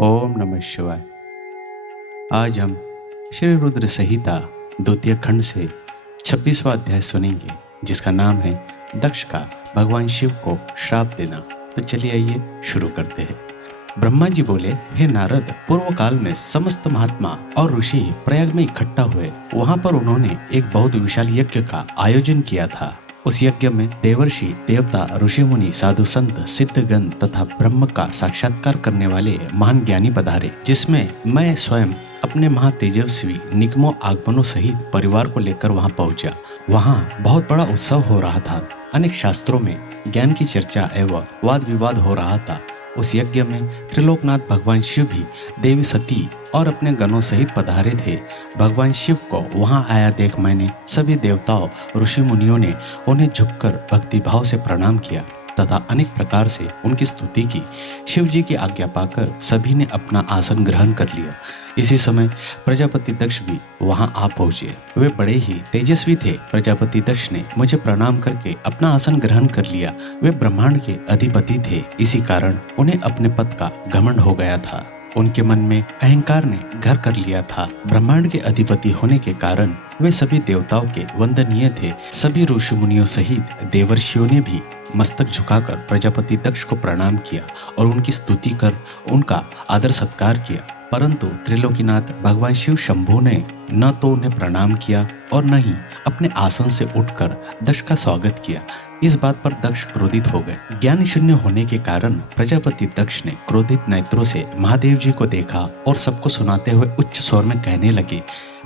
ओम नमः शिवाय। आज हम श्री रुद्र संहिता द्वितीय खंड से 26वां अध्याय सुनेंगे, जिसका नाम है दक्ष का भगवान शिव को श्राप देना। तो चलिए आइए शुरू करते हैं। ब्रह्मा जी बोले, हे नारद, पूर्व काल में समस्त महात्मा और ऋषि प्रयाग में इकट्ठा हुए। वहां पर उन्होंने एक बहुत विशाल यज्ञ का आयोजन किया था। उस यज्ञ में देवर्षि, देवता, ऋषि मुनि, साधु संत, सिद्धगण तथा ब्रह्म का साक्षात्कार करने वाले महान ज्ञानी पधारे, जिसमें मैं स्वयं अपने महातेजस्वी निगमों आगमनों सहित परिवार को लेकर वहां पहुंचा। वहां बहुत बड़ा उत्सव हो रहा था। अनेक शास्त्रों में ज्ञान की चर्चा एवं वाद विवाद हो रहा था। उस यज्ञ में त्रिलोकनाथ भगवान शिव भी देवी सती और अपने गणों सहित पधारे थे। भगवान शिव को वहां आया देख मैंने सभी देवताओं, ऋषि मुनियों ने उन्हें झुककर भक्ति भाव से प्रणाम किया तथा अनेक प्रकार से उनकी स्तुति की। शिव जी की आज्ञा पाकर सभी ने अपना आसन ग्रहण कर लिया। इसी समय प्रजापति दक्ष भी वहां आ पहुंचे। वे बड़े ही तेजस्वी थे। प्रजापति दक्ष ने मुझे प्रणाम करके अपना आसन ग्रहण कर लिया। वे ब्रह्मांड के अधिपति थे, इसी कारण उन्हें अपने पद का घमंड हो गया था। उनके मन में अहंकार ने घर कर लिया था। ब्रह्मांड के अधिपति होने के कारण वे सभी देवताओं के वंदनीय थे। सभी ऋषि मुनियों सहित देवर्षियों ने भी मस्तक झुकाकर प्रजापति दक्ष को प्रणाम किया और उनकी स्तुति कर उनका आदर सत्कार किया। परंतु त्रिलोकीनाथ भगवान शिव शंभु ने न तो उन्हें प्रणाम किया और न ही अपने आसन से उठकर दक्ष का स्वागत किया। इस बात पर दक्ष क्रोधित हो गए। ज्ञान शून्य होने के कारण प्रजापति दक्ष ने क्रोधित नेत्रों से महादेव जी को देखा और सबको सुनाते हुए उच्च स्वर में कहने लगे।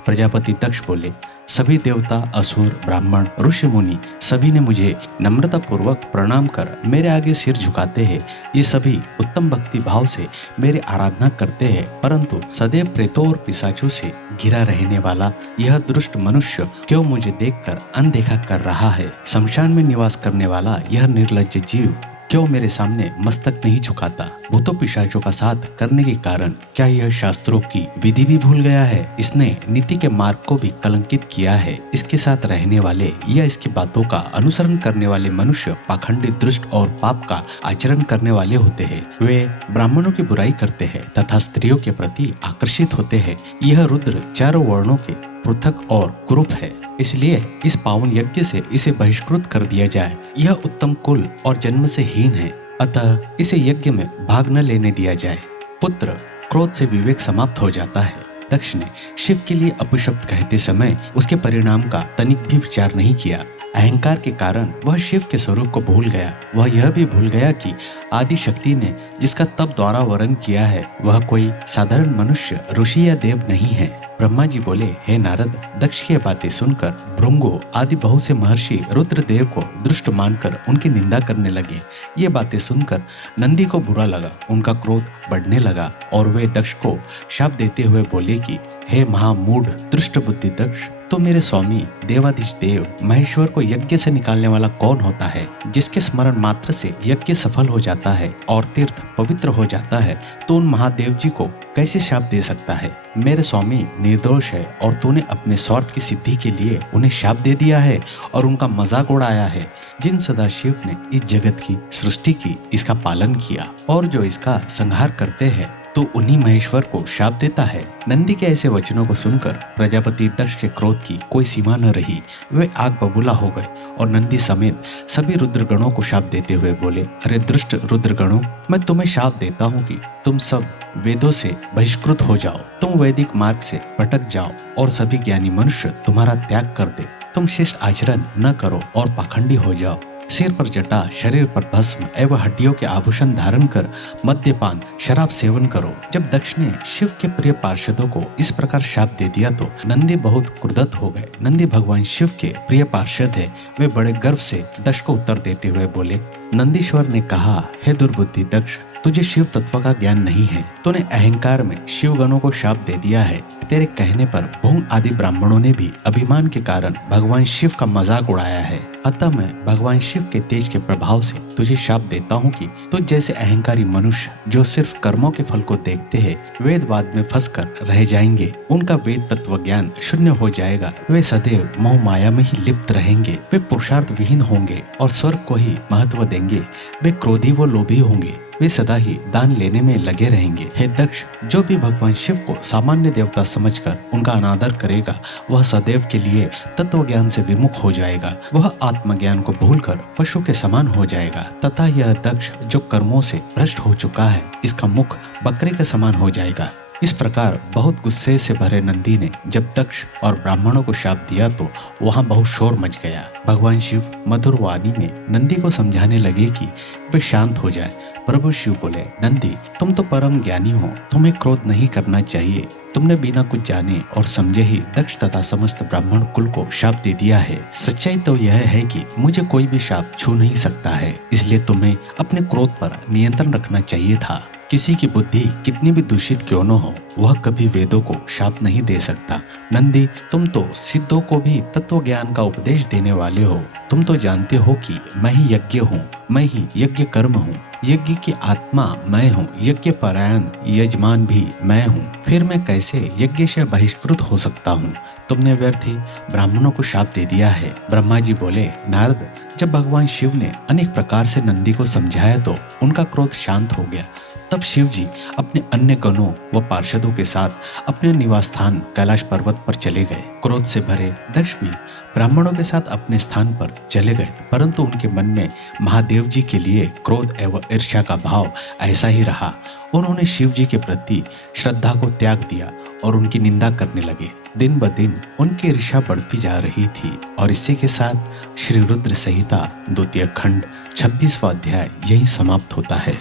प्रजापति दक्ष बोले, सभी देवता, असुर, ब्राह्मण, ऋषि मुनि सभी ने मुझे नम्रता पूर्वक प्रणाम कर मेरे आगे सिर झुकाते हैं। ये सभी उत्तम भक्ति भाव से मेरी आराधना करते हैं, परंतु सदैव प्रेतों और पिशाचों से घिरा रहने वाला यह दुष्ट मनुष्य क्यों मुझे देखकर अनदेखा कर रहा है? शमशान में निवास करने वाला यह निर्लज्ज जीव क्यों मेरे सामने मस्तक नहीं झुकाता? भूतों पिशाचों का साथ करने के कारण क्या यह शास्त्रों की विधि भी भूल गया है? इसने नीति के मार्ग को भी कलंकित किया है। इसके साथ रहने वाले या इसकी बातों का अनुसरण करने वाले मनुष्य पाखंडी, दुष्ट और पाप का आचरण करने वाले होते हैं। वे ब्राह्मणों की बुराई करते हैं तथा स्त्रियों के प्रति आकर्षित होते हैं। यह रुद्र चारों वर्णों के पृथक और कुरूप है, इसलिए इस पावन यज्ञ से इसे बहिष्कृत कर दिया जाए। यह उत्तम कुल और जन्म से हीन है, अतः इसे यज्ञ में भाग न लेने दिया जाए। पुत्र, क्रोध से विवेक समाप्त हो जाता है। दक्ष ने शिव के लिए अपशब्द कहते समय उसके परिणाम का तनिक भी विचार नहीं किया। अहंकार के कारण वह शिव के स्वरूप को भूल गया। वह यह भी भूल गया कि आदि शक्ति ने जिसका तप द्वारा वर्ण किया है वह कोई साधारण मनुष्य, ऋषि या देव नहीं है। ब्रह्मा जी बोले, हे नारद, दक्ष की बातें सुनकर भृंगु आदि बहुत से महर्षि रुद्रदेव को दुष्ट मानकर उनकी निंदा करने लगे। ये बातें सुनकर नंदी को बुरा लगा। उनका क्रोध बढ़ने लगा और वे दक्ष को शाप देते हुए बोले कि हे महामूढ़, दुष्ट बुद्धि दक्ष, तो मेरे स्वामी देवाधीश देव महेश्वर को यज्ञ से निकालने वाला कौन होता है? जिसके स्मरण मात्र से यज्ञ सफल हो जाता है और तीर्थ पवित्र हो जाता है, तो उन महादेव जी को कैसे शाप दे सकता है? मेरे स्वामी निर्दोष है और तूने अपने स्वार्थ की सिद्धि के लिए उन्हें शाप दे दिया है और उनका मजाक उड़ाया है। जिन सदाशिव ने इस जगत की सृष्टि की, इसका पालन किया और जो इसका संहार करते हैं, तो उन्हीं महेश्वर को शाप देता है। नंदी के ऐसे वचनों को सुनकर प्रजापति दक्ष के क्रोध की कोई सीमा न रही। वे आग बबूला हो गए और नंदी समेत सभी रुद्रगणों को शाप देते हुए बोले, अरे दुष्ट रुद्रगणों, मैं तुम्हें शाप देता हूँ कि तुम सब वेदों से बहिष्कृत हो जाओ। तुम वैदिक मार्ग से भटक जाओ और सभी ज्ञानी मनुष्य तुम्हारा त्याग कर दे। तुम शिष्ट आचरण न करो और पाखंडी हो जाओ। सिर पर जटा, शरीर पर भस्म एवं हड्डियों के आभूषण धारण कर मद्यपान, शराब सेवन करो। जब दक्ष ने शिव के प्रिय पार्षदों को इस प्रकार शाप दे दिया तो नंदी बहुत क्रुद्ध हो गए। नंदी भगवान शिव के प्रिय पार्षद है। वे बड़े गर्व से दक्ष को उत्तर देते हुए बोले, नंदीश्वर ने कहा, हे दुर्बुद्धि दक्ष, तुझे शिव तत्व का ज्ञान नहीं है। तूने अहंकार में शिव गणों को शाप दे दिया है। तेरे कहने पर भूंग आदि ब्राह्मणों ने भी अभिमान के कारण भगवान शिव का मजाक उड़ाया है। अतः मैं भगवान शिव के तेज के प्रभाव से तुझे शाप देता हूँ कि तुझ जैसे अहंकारी मनुष्य जो सिर्फ कर्मों के फल को देखते हैं, वेदवाद में फंसकर रह जाएंगे। उनका वेद तत्व ज्ञान शून्य हो जाएगा। वे सदैव मोह माया में ही लिप्त रहेंगे। वे पुरुषार्थ विहीन होंगे और स्वर्ग को ही महत्व देंगे। वे क्रोधी व लोभी होंगे। वे सदा ही दान लेने में लगे रहेंगे। हे दक्ष, जो भी भगवान शिव को सामान्य देवता समझकर उनका अनादर करेगा, वह सदैव के लिए तत्व ज्ञान से विमुख हो जाएगा। वह आत्मज्ञान को भूलकर पशु के समान हो जाएगा तथा यह दक्ष जो कर्मों से भ्रष्ट हो चुका है, इसका मुख बकरे के समान हो जाएगा। इस प्रकार बहुत गुस्से से भरे नंदी ने जब दक्ष और ब्राह्मणों को शाप दिया तो वहां बहुत शोर मच गया। भगवान शिव मधुर वाणी में नंदी को समझाने लगे कि वे शांत हो जाए। प्रभु शिव बोले, नंदी, तुम तो परम ज्ञानी हो, तुम्हें क्रोध नहीं करना चाहिए। तुमने बिना कुछ जाने और समझे ही दक्ष तथा समस्त ब्राह्मण कुल को शाप दे दिया है। सच्चाई तो यह है कि मुझे कोई भी शाप छू नहीं सकता है, इसलिए तुम्हें अपने क्रोध पर नियंत्रण रखना चाहिए था। किसी की बुद्धि कितनी भी दूषित क्यों न हो, वह कभी वेदों को शाप नहीं दे सकता। नंदी, तुम तो सिद्धों को भी तत्व ज्ञान का उपदेश देने वाले हो। तुम तो जानते हो कि मैं ही यज्ञ हूँ, मैं ही यज्ञ कर्म हूँ, यज्ञ की आत्मा मैं हूँ, यज्ञ परायण यजमान भी मैं हूँ। फिर मैं कैसे यज्ञ से बहिष्कृत हो सकता हूँ? तुमने व्यर्थ ही ब्राह्मणों को शाप दे दिया है। ब्रह्मा जी बोले, नारद, जब भगवान शिव ने अनेक प्रकार से नंदी को समझाया तो उनका क्रोध शांत हो गया। तब शिव जी अपने अन्य गणों व पार्षदों के साथ अपने निवास स्थान कैलाश पर्वत पर चले गए। क्रोध से भरे दक्ष भी ब्राह्मणों के साथ अपने स्थान पर चले गए, परंतु उनके मन में महादेव जी के लिए क्रोध एवं ईर्ष्या का भाव ऐसा ही रहा। उन्होंने शिव जी के प्रति श्रद्धा को त्याग दिया और उनकी निंदा करने लगे। दिन ब दिन उनकी ईर्ष्या बढ़ती जा रही थी और इसी के साथ श्री रुद्र संहिता द्वितीय खंड 26वां अध्याय यही समाप्त होता है।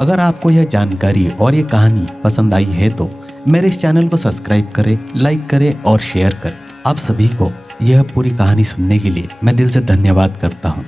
अगर आपको यह जानकारी और ये कहानी पसंद आई है तो मेरे इस चैनल को सब्सक्राइब करें, लाइक करें और शेयर करें। आप सभी को यह पूरी कहानी सुनने के लिए मैं दिल से धन्यवाद करता हूँ।